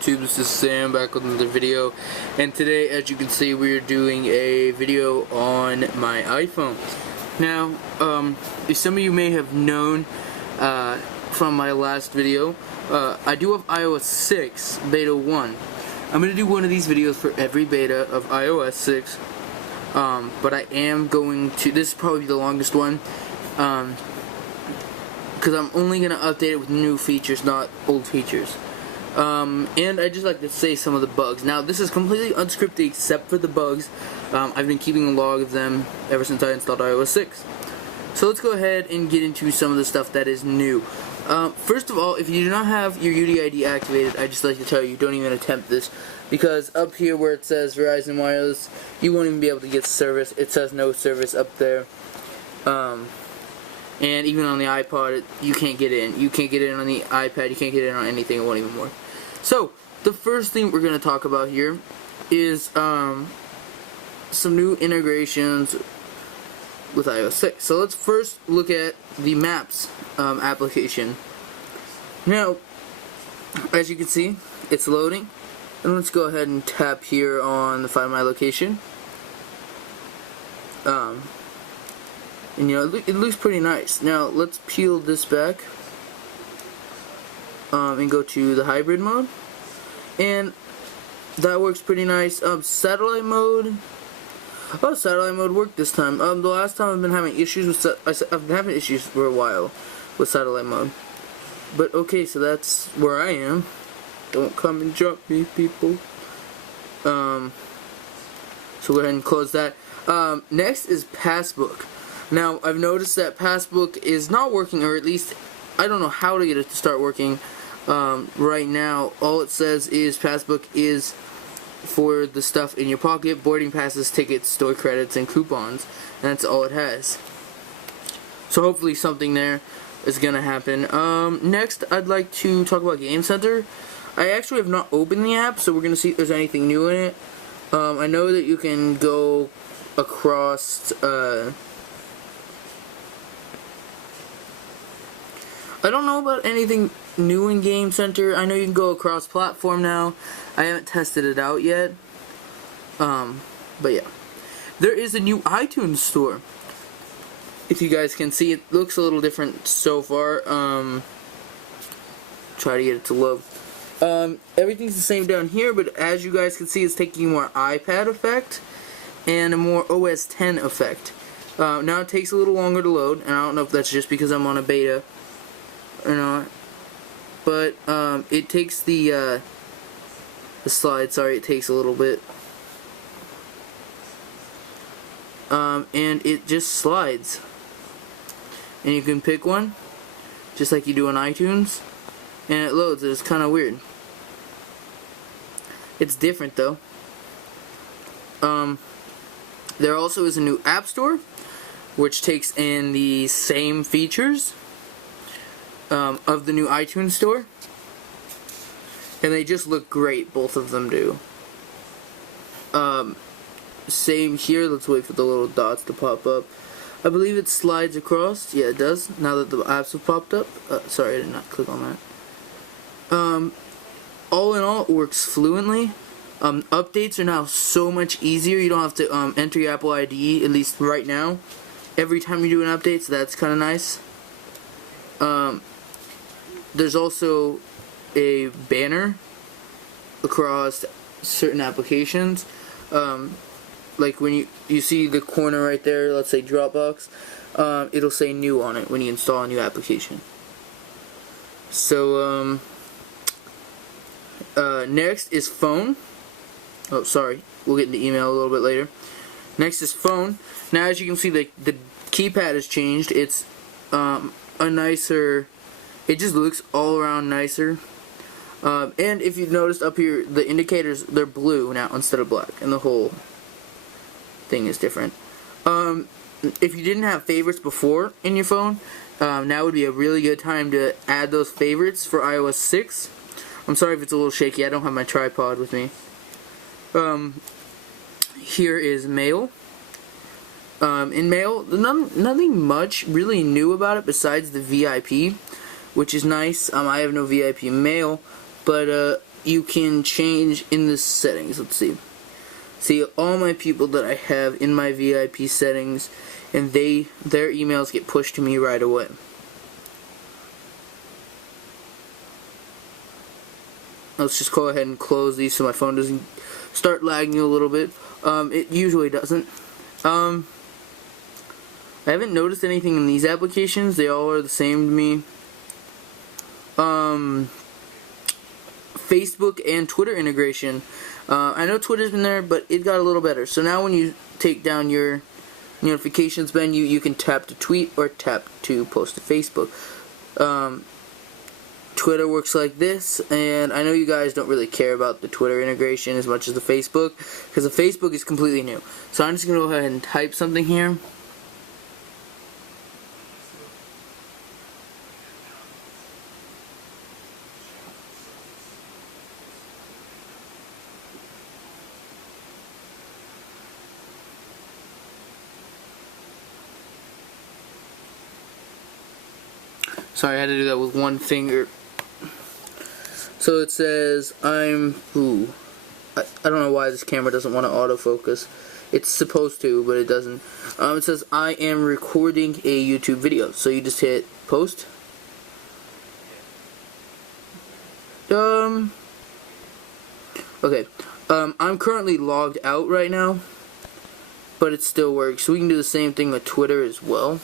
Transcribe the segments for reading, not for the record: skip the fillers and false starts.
YouTube? This is Sam back with another video, and today, as you can see, we are doing a video on my iPhone. Now, as some of you may have known from my last video, I do have iOS 6 beta 1. I'm going to do one of these videos for every beta of iOS 6, but I am going to, this is probably the longest one, because I'm only going to update it with new features, not old features. And I just like to say some of the bugs. Now, this is completely unscripted except for the bugs. I've been keeping a log of them ever since I installed iOS 6. So let's go ahead and get into some of the stuff that is new. First of all, if you do not have your UDID activated, I just like to tell you, don't even attempt this, because up here where it says Verizon Wireless, you won't even be able to get service. It says no service up there. And even on the iPod, you can't get in. You can't get in on the iPad. You can't get in on anything. It won't even work. So, the first thing we're going to talk about here is some new integrations with iOS 6. So, let's first look at the Maps application. Now, as you can see, it's loading. And let's go ahead and tap here on the Find My Location. And you know, it looks pretty nice. Now let's peel this back and go to the hybrid mode, and that works pretty nice. Satellite mode. Oh, satellite mode worked this time. The last time I've been having issues with I've been having issues for a while with satellite mode. But okay, so that's where I am. Don't come and jump me, people. So go ahead and close that. Next is Passbook. Now, I've noticed that Passbook is not working, or at least I don't know how to get it to start working right now. All it says is Passbook is for the stuff in your pocket: boarding passes, tickets, store credits, and coupons. And that's all it has. So hopefully something there is going to happen. Next, I'd like to talk about Game Center. I actually have not opened the app, so we're going to see if there's anything new in it. I know that you can go across... I don't know about anything new in Game Center. I know you can go across platform now. I haven't tested it out yet. But yeah. There is a new iTunes store. If you guys can see, it looks a little different so far. Try to get it to load. Everything's the same down here, but as you guys can see, it's taking more iPad effect and a more OS X effect. Now it takes a little longer to load, and I don't know if that's just because I'm on a beta or not, but it takes the slide. Sorry, it takes a little bit, and it just slides, and you can pick one just like you do on iTunes, and it loads. It's kind of weird. It's different though. There also is a new App Store, which takes in the same features of the new iTunes Store, and they just look great. Both of them do. Same here. Let's wait for the little dots to pop up. I believe it slides across. Yeah, it does. Now that the apps have popped up. Sorry, I did not click on that. All in all, it works fluently. Updates are now so much easier. You don't have to enter your Apple ID, at least right now, every time you do an update, so that's kind of nice. There's also a banner across certain applications. Like when you see the corner right there, let's say Dropbox, it'll say new on it when you install a new application. So, next is phone. Oh, sorry. We'll get into email a little bit later. Next is phone. Now, as you can see, the keypad has changed. It's a nicer... It just looks all around nicer. And if you've noticed up here, the indicators, they're blue now instead of black. And the whole thing is different. If you didn't have favorites before in your phone, now would be a really good time to add those favorites for iOS 6. I'm sorry if it's a little shaky. I don't have my tripod with me. Here is Mail. In Mail, nothing much really new about it besides the VIP, which is nice. I have no VIP Mail, but you can change in the settings. Let's see. See all my people that I have in my VIP settings, and their emails get pushed to me right away. Let's just go ahead and close these so my phone doesn't start lagging a little bit. It usually doesn't. I haven't noticed anything in these applications. They all are the same to me. Facebook and Twitter integration. I know Twitter's been there, but it got a little better. So now when you take down your notifications menu, you can tap to tweet or tap to post to Facebook. Twitter works like this, and I know you guys don't really care about the Twitter integration as much as the Facebook, because the Facebook is completely new. So I'm just going to go ahead and type something here. Sorry, I had to do that with one finger. So it says, I don't know why this camera doesn't want to autofocus. It's supposed to, but it doesn't. It says, I am recording a YouTube video. So you just hit post. Okay. I'm currently logged out right now, but it still works. So we can do the same thing with Twitter as well.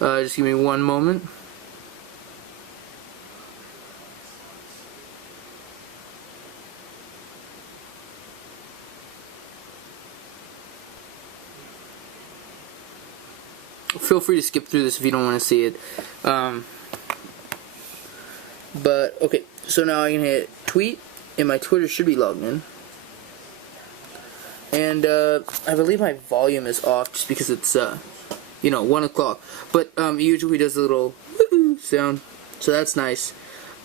Just give me one moment. Feel free to skip through this if you don't want to see it. But, okay, so now I can hit tweet, and my Twitter should be logged in. And, I believe my volume is off just because it's, 1 o'clock. But it usually does a little sound, so that's nice.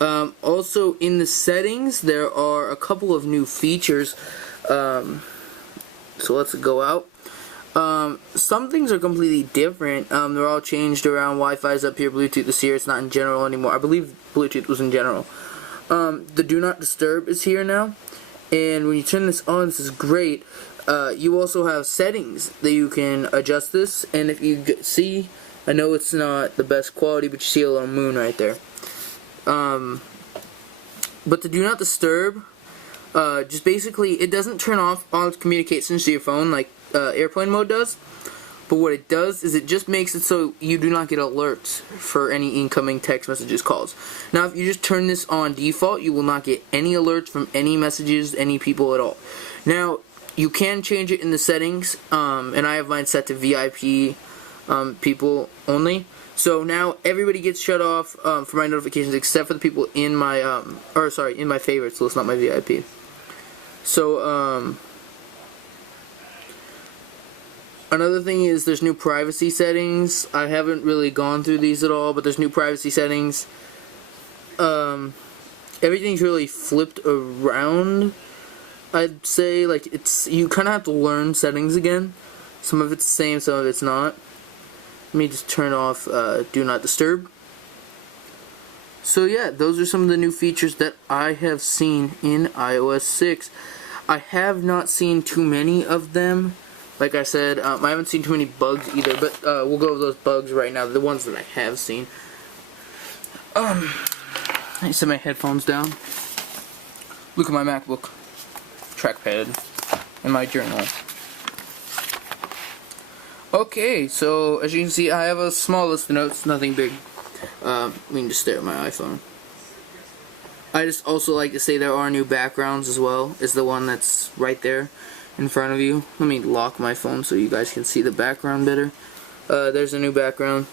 Also, in the settings, there are a couple of new features. So let's go out. Some things are completely different. They're all changed around. Wi-Fi's up here, Bluetooth is here. It's not in general anymore. I believe Bluetooth was in general. The Do Not Disturb is here now. And when you turn this on, this is great. You also have settings that you can adjust this, and if you see, I know it's not the best quality, but you see a little moon right there. But the Do Not Disturb, just basically, it doesn't turn off all communications to your phone like airplane mode does, but what it does is it just makes it so you do not get alerts for any incoming text messages, calls. Now, if you just turn this on default, you will not get any alerts from any messages, any people at all. Now, you can change it in the settings, and I have mine set to VIP people only. So now everybody gets shut off for my notifications except for the people in my, in my favorites, so it's not my VIP. So, another thing is there's new privacy settings. I haven't really gone through these at all, but there's new privacy settings. Everything's really flipped around. I'd say, like, you kind of have to learn settings again. Some of it's the same, some of it's not. Let me just turn off Do Not Disturb. So yeah, those are some of the new features that I have seen in iOS 6. I have not seen too many of them. Like I said, I haven't seen too many bugs either, but we'll go over those bugs right now, the ones that I have seen. I set my headphones down. Look at my MacBook trackpad and my journal. Okay, so as you can see, I have a small list of notes, nothing big. We can just stare at my iPhone. I just also like to say there are new backgrounds as well, is the one that's right there in front of you. Let me lock my phone so you guys can see the background better. There's a new background.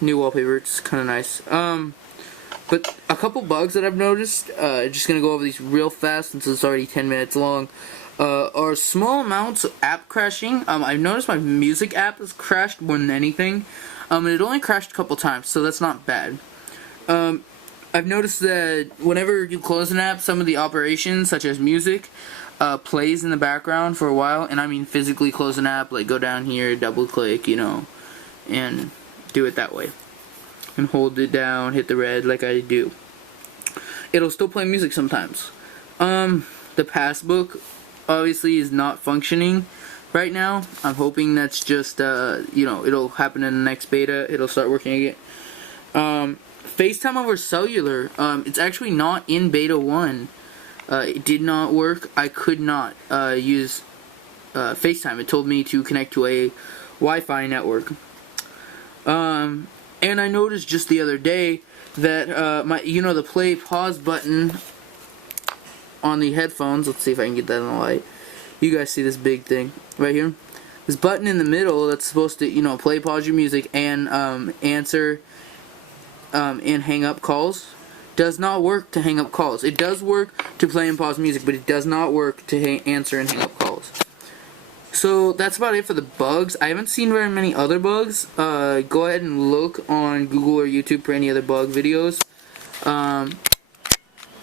New wallpaper, it's kind of nice. But a couple bugs that I've noticed, just going to go over these real fast since it's already 10 minutes long, are small amounts of app crashing. I've noticed my music app has crashed more than anything, and it only crashed a couple times, so that's not bad. I've noticed that whenever you close an app, some of the operations, such as music, plays in the background for a while, and I mean physically close an app, like go down here, double click, you know, and do it that way. And hold it down, hit the red like I do. It'll still play music sometimes. The passbook obviously is not functioning right now. I'm hoping that's just, you know, it'll happen in the next beta. It'll start working again. FaceTime over cellular, it's actually not in beta 1. It did not work. I could not use FaceTime. It told me to connect to a Wi-Fi network. And I noticed just the other day that the play pause button on the headphones. Let's see if I can get that in the light. You guys see this big thing right here? This button in the middle that's supposed to, you know, play, pause your music and answer and hang up calls does not work to hang up calls. It does work to play and pause music, but it does not work to answer and hang up calls. So that's about it for the bugs. I haven't seen very many other bugs. Go ahead and look on Google or YouTube for any other bug videos.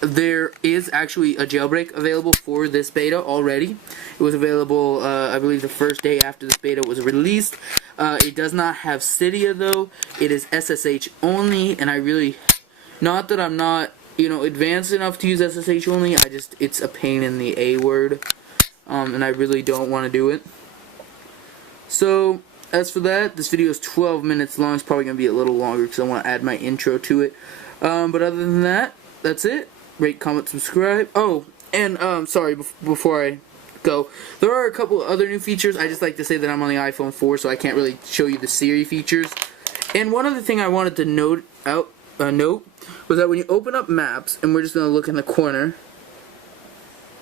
There is actually a jailbreak available for this beta already. It was available, I believe, the first day after this beta was released. It does not have Cydia though. It is SSH only, and I really, not that I'm not, you know, advanced enough to use SSH only. It's a pain in the A word, and I really don't want to do it. So as for that, this video is 12 minutes long. It's probably gonna be a little longer because I want to add my intro to it. But other than that, that's it. Rate, comment, subscribe. Oh, and sorry, before I go, there are a couple other new features. I just like to say that I'm on the iPhone 4, so I can't really show you the Siri features. And one other thing I wanted to note was that when you open up Maps, and we're just gonna look in the corner,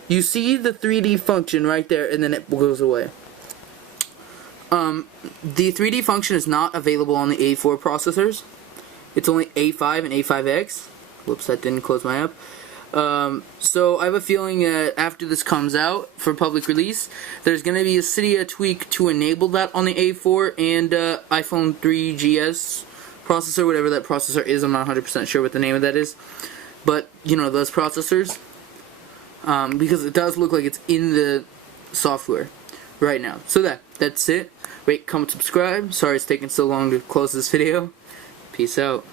you see the 3D function right there, and then it goes away. The 3D function is not available on the A4 processors. It's only A5 and A5X. Whoops, that didn't close my app. So I have a feeling that after this comes out for public release, there's going to be a Cydia tweak to enable that on the A4 and iPhone 3GS processor, whatever that processor is. I'm not 100% sure what the name of that is. But, you know, those processors. Because it does look like it's in the software right now. So that's it. Rate, comment, subscribe. Sorry it's taking so long to close this video. Peace out.